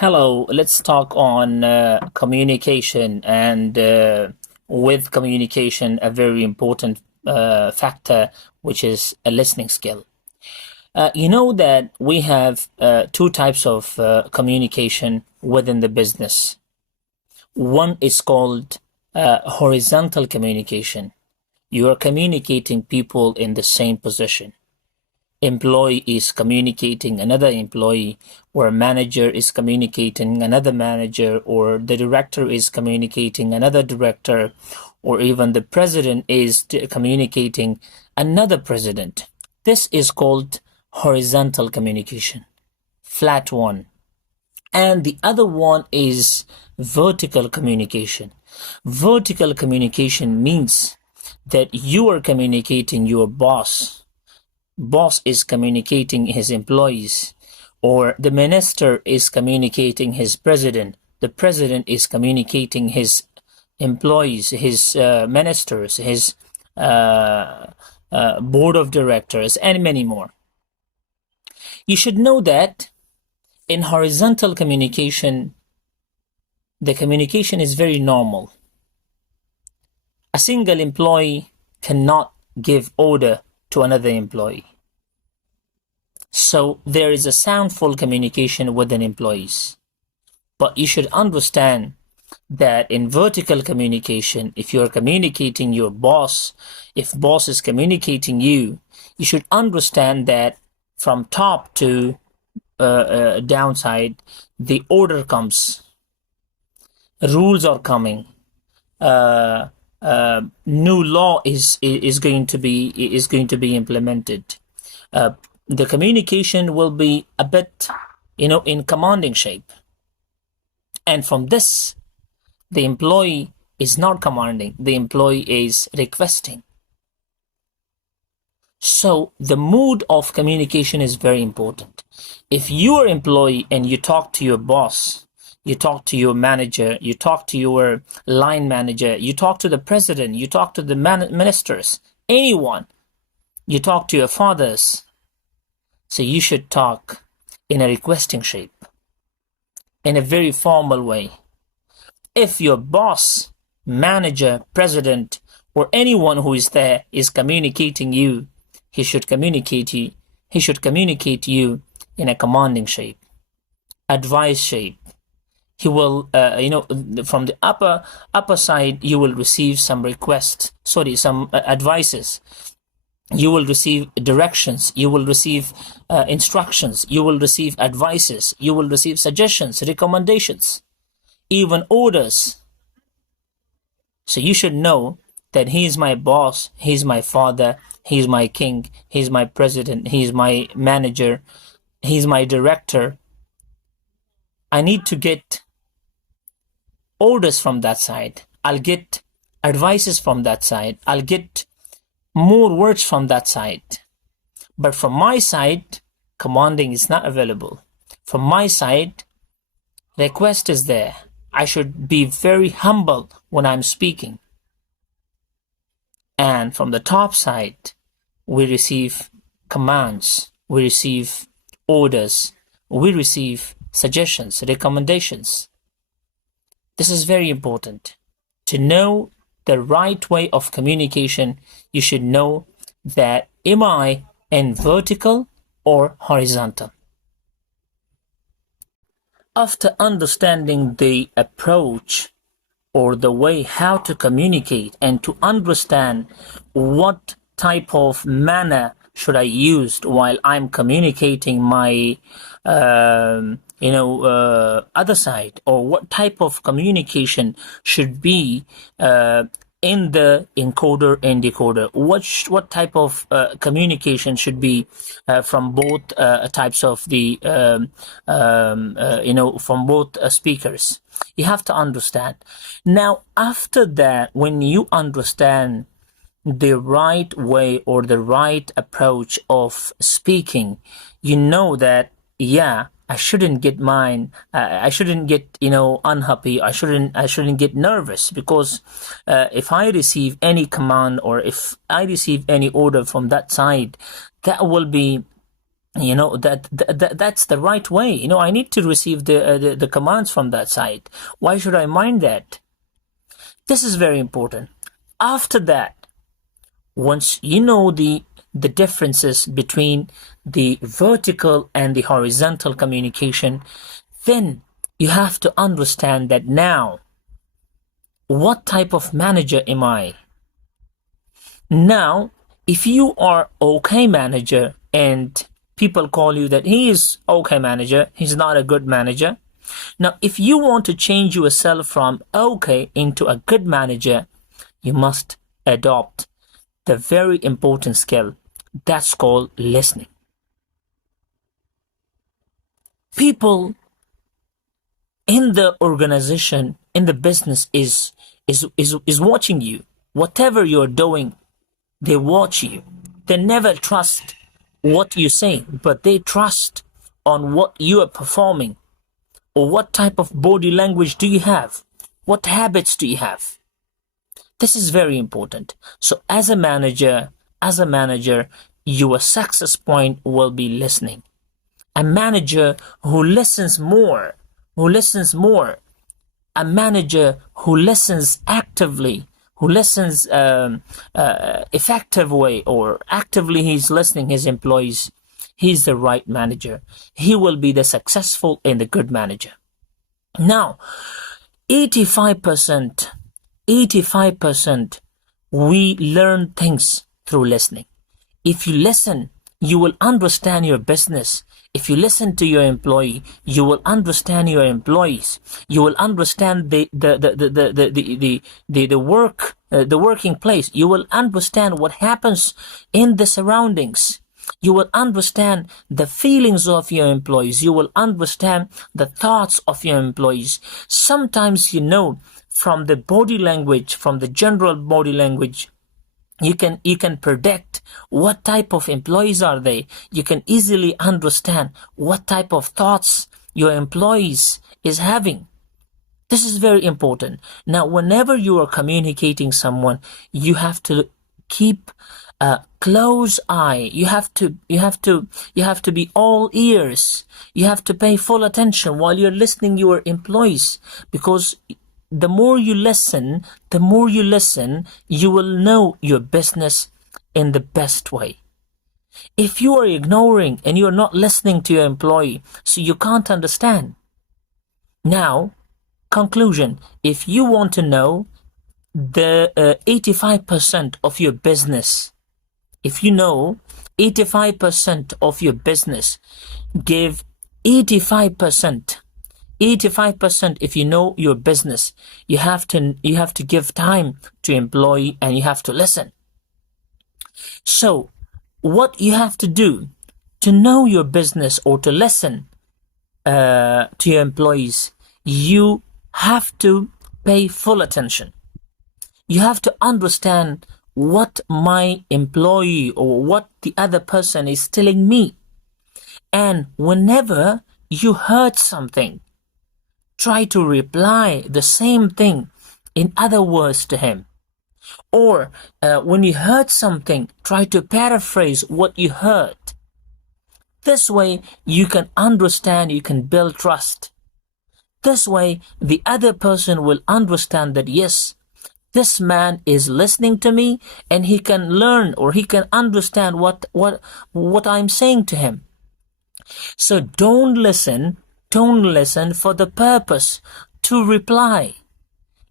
Hello, let's talk on communication and with communication, a very important factor, which is a listening skill. You know that we have two types of communication within the business. One is called horizontal communication. You are communicating people in the same position. Employee is communicating another employee, or a manager is communicating another manager, or the director is communicating another director, or even the president is communicating another president. This is called horizontal communication, flat one. And the other one is vertical communication. Vertical communication means that you are communicating your boss is communicating his employees, or the minister is communicating his president, the president is communicating his employees, his ministers, his board of directors, and many more. You should know that in horizontal communication, the communication is very normal. A single employee cannot give order to another employee. So there is a soundful communication within employees. But you should understand that in vertical communication, if you're communicating your boss, if boss is communicating you, you should understand that from top to downside, the order comes, rules are coming, new law is going to be implemented. The communication will be a bit, in commanding shape. And from this, the employee is not commanding, the employee is requesting. So the mood of communication is very important. If you are an employee and you talk to your boss, you talk to your manager, you talk to your line manager, you talk to the president, you talk to the ministers, anyone, you talk to your fathers. So you should talk in a requesting shape, in a very formal way. If your boss, manager, president, or anyone who is there is communicating you, he should communicate you in a commanding shape, advice shape. He will, from the upper side, you will receive some advices. You will receive directions, you will receive instructions, you will receive advices, you will receive suggestions, recommendations, even orders. So you should know that he is my boss, he is my father, he is my king, he is my president, he is my manager, he is my director. I need to get orders from that side. I'll get advices from that side. I'll get more words from that side. But from my side, commanding is not available. From my side, request is there. I should be very humble when I'm speaking. And from the top side, we receive commands, we receive orders, we receive suggestions, recommendations. This is very important. To know the right way of communication, you should know that am I in vertical or horizontal? After understanding the approach or the way how to communicate and to understand what type of manner should I use while I'm communicating my other side, or what type of communication should be in the encoder and decoder, what type of communication should be from both types of the from both speakers. You have to understand. Now after that, when you understand the right way or the right approach of speaking, you know that I shouldn't get I shouldn't get unhappy. I shouldn't get nervous, because if I receive any command or if I receive any order from that side, that will be That's the right way. I need to receive the commands from that side. Why should I mind that? This is very important. After that, once you know the differences between the vertical and the horizontal communication, then you have to understand that now, what type of manager am I? Now, if you are okay manager and people call you that he is okay manager, he's not a good manager. Now, if you want to change yourself from okay into a good manager, you must adopt the very important skill that's called listening. People in the organization, in the business is watching you. Whatever you're doing, they watch you. They never trust what you say, but they trust on what you are performing, or what type of body language do you have, what habits do you have. This is very important. So as a manager, your success point will be listening. A manager who listens more, a manager who listens actively, who listens effective way, or actively he's listening his employees, he's the right manager. He will be the successful and the good manager. Now, 85% we learn things through listening. If you listen, you will understand your business. If you listen to your employee, you will understand your employees. You will understand the working place. You will understand what happens in the surroundings. You will understand the feelings of your employees. You will understand the thoughts of your employees. Sometimes, from the body language, from the general body language, you can predict what type of employees are they. You can easily understand what type of thoughts your employees is having. This is very important. Now, whenever you are communicating someone, you have to keep a close eye. You have to be all ears. You have to pay full attention while you're listening to your employees, because the more you listen, you will know your business in the best way. If you are ignoring and you're not listening to your employee, so you can't understand. Now, conclusion, if you want to know the 85% of your business, if you know 85% of your business, give 85%. 85% if you know your business. You have to give time to employee, and you have to listen. So what you have to do to know your business or to listen to your employees, you have to pay full attention. You have to understand what my employee or what the other person is telling me. And whenever you heard something, try to reply the same thing in other words to him. Or when you heard something, try to paraphrase what you heard. This way you can understand, you can build trust. This way the other person will understand that yes, this man is listening to me, and he can learn or he can understand what I'm saying to him. So don't listen for the purpose to reply.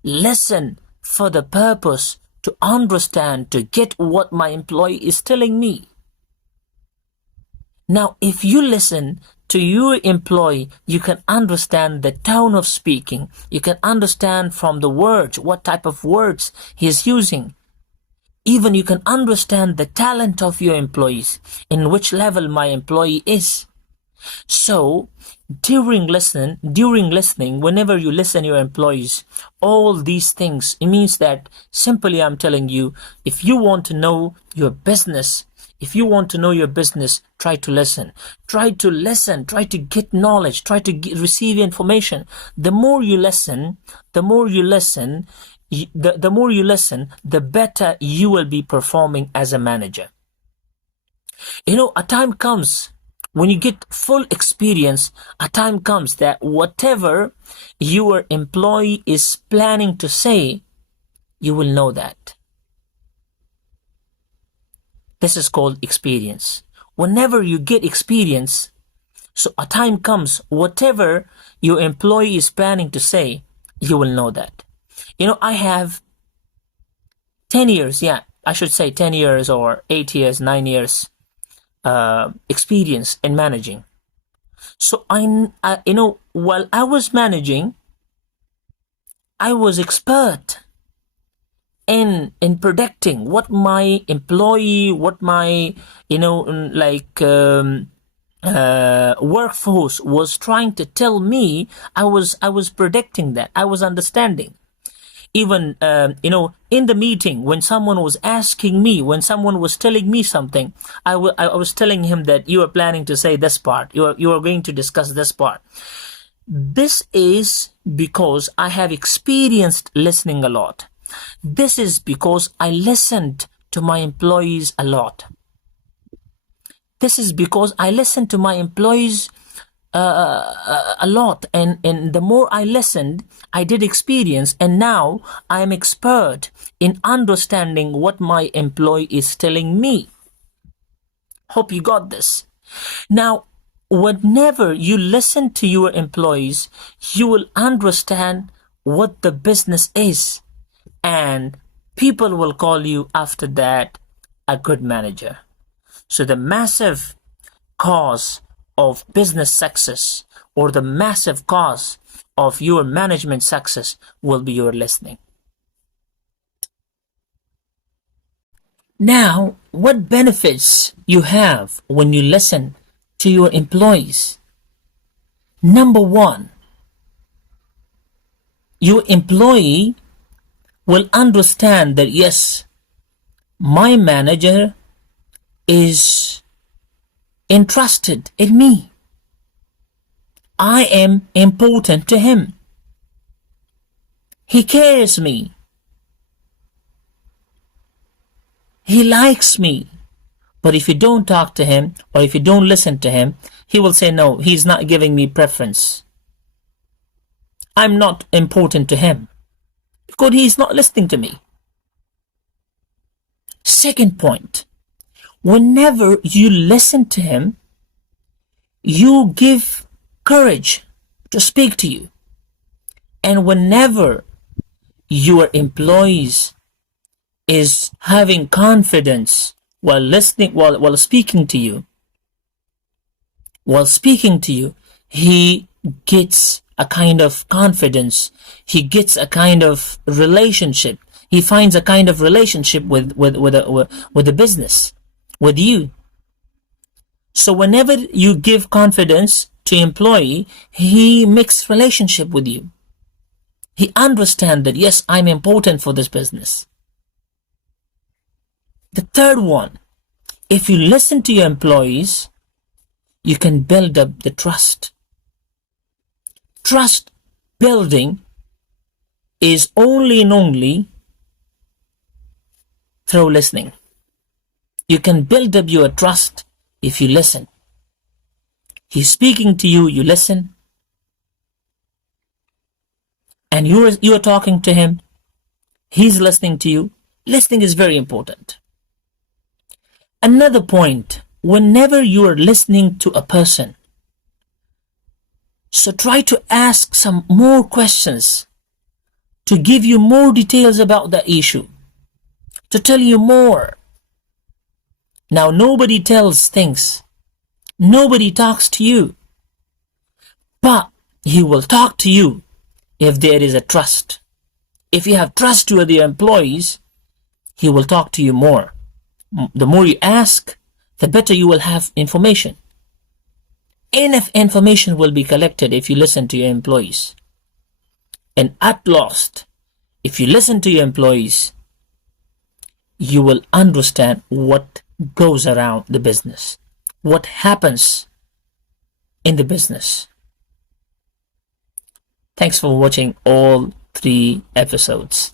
Listen for the purpose to understand, to get what my employee is telling me. Now, if you listen to your employee, you can understand the tone of speaking. You can understand from the words, what type of words he is using. Even you can understand the talent of your employees, in which level my employee is. So, during listening, whenever you listen to your employees, all these things, it means that simply I'm telling you, if you want to know your business, try to listen. Try to get knowledge, try to receive information. The more you listen, the better you will be performing as a manager. A time comes when you get full experience, a time comes that whatever your employee is planning to say, you will know that. This is called experience. Whenever you get experience, so a time comes, whatever your employee is planning to say, you will know that. I have 10 years, I should say 10 years or 8 years, 9 years experience in managing. So while I was managing, I was expert in predicting what my employee, what my workforce was trying to tell me. I was predicting that. I was understanding. Even in the meeting, when someone was asking me, when someone was telling me something, I was telling him that you are planning to say this part, you are going to discuss this part. This is because I have experienced listening a lot. This is because I listened to my employees a lot. This is because I listened to my employees a lot, and the more I listened, I did experience, and now I am expert in understanding what my employee is telling me. Hope you got this. Now, whenever you listen to your employees, you will understand what the business is, and people will call you after that a good manager. So the massive cause of business success, or the massive cause of your management success, will be your listening. Now, what benefits you have when you listen to your employees? Number one, your employee will understand that, yes, my manager is entrusted in me. I am important to him. He cares me. He likes me. But if you don't talk to him, or if you don't listen to him, he will say, no, he's not giving me preference. I'm not important to him, because he's not listening to me. Second point, whenever you listen to him, you give courage to speak to you. And whenever your employees is having confidence while listening, while speaking to you, he gets a kind of confidence. He gets a kind of relationship. He finds a kind of relationship with the business, with you. So whenever you give confidence to employee, he makes relationship with you. He understands that, yes, I'm important for this business. The third one, if you listen to your employees, you can build up the trust. Trust building is only and only through listening. You can build up your trust if you listen. He's speaking to you, you listen. And you are talking to him. He's listening to you. Listening is very important. Another point, whenever you are listening to a person, so try to ask some more questions to give you more details about the issue, to tell you more. Now, nobody tells things. Nobody talks to you. But he will talk to you if there is a trust. If you have trust with your employees, he will talk to you more. The more you ask, the better you will have information. Enough information will be collected if you listen to your employees. And at last, if you listen to your employees, you will understand what goes around the business, what happens in the business. Thanks for watching all 3 episodes.